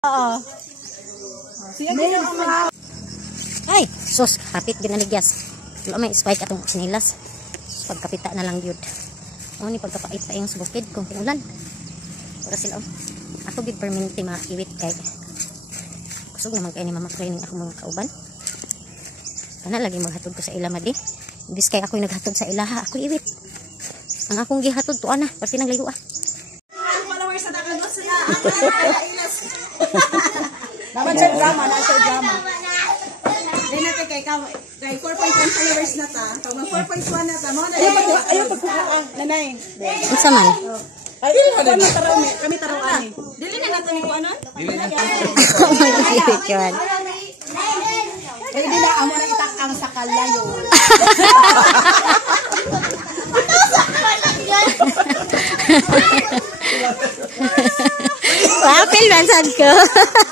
Oo. Ay, sus, kapit gyud naligyas. Wala may spike atong sinilas. Pagkapita na lang gyud. Mo ni pagkapait pa yung bukid kung tinulan. Para sila ako gyud permanente maiwit kay. Kusog naman kay ni mama training ako mga kauban. Kana lagi maghatod ko sa ila madi. Imbis kay ako'y naghatod sa ilaha, ako iwit. Ang akong gihatod to ana, pati nang layo ah. Followers sa dagan sila. Dapat sa drama, na sa drama. Dili na kay 4.1 followers na ta. Pag 4.1 na ta, mo na ayo pagkuhaan nanay. Unsa man? Ay, kami taruan ni. Dili na nato ni kuanon? Dili na. Ay, dili na amo na itak-ang sa kalayo. Wapil man sad ko.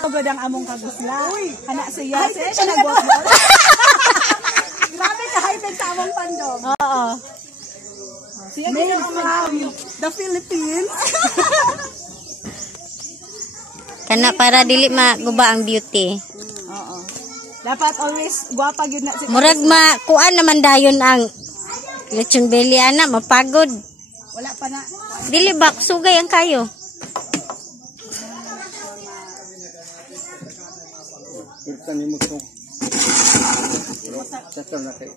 Badang among kagusla. Hana siya. Siya nag-bot-bot. Grabe ka hype sa among pandong. Oo. Siya the Philippines. Kana para dili maguba ang beauty. Oo. Dapat always guwapa gyud na si. Murag kuan naman dayon ang lechon belly ana mapagod. Wala pa na. Dili ba sugay ang kayo? Kirtan mo to. Settle na kay.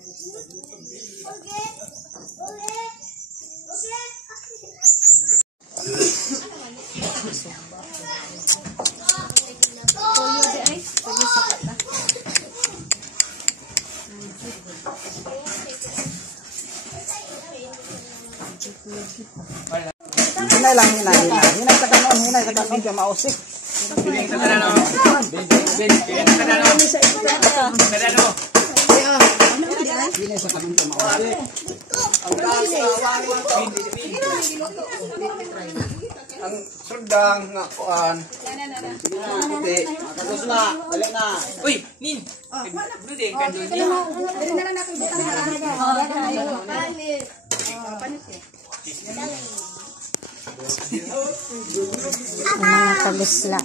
Hinay lang hinay. Hinay sa kanon kay mausik. Ang sundang nga kuan. Puti, makagusla, dali na. Uy, Nin. Bude kan dunia. Mga kagusla.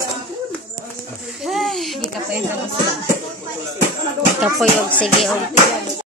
Gikapoy ang kagusla. Kapoy og sige og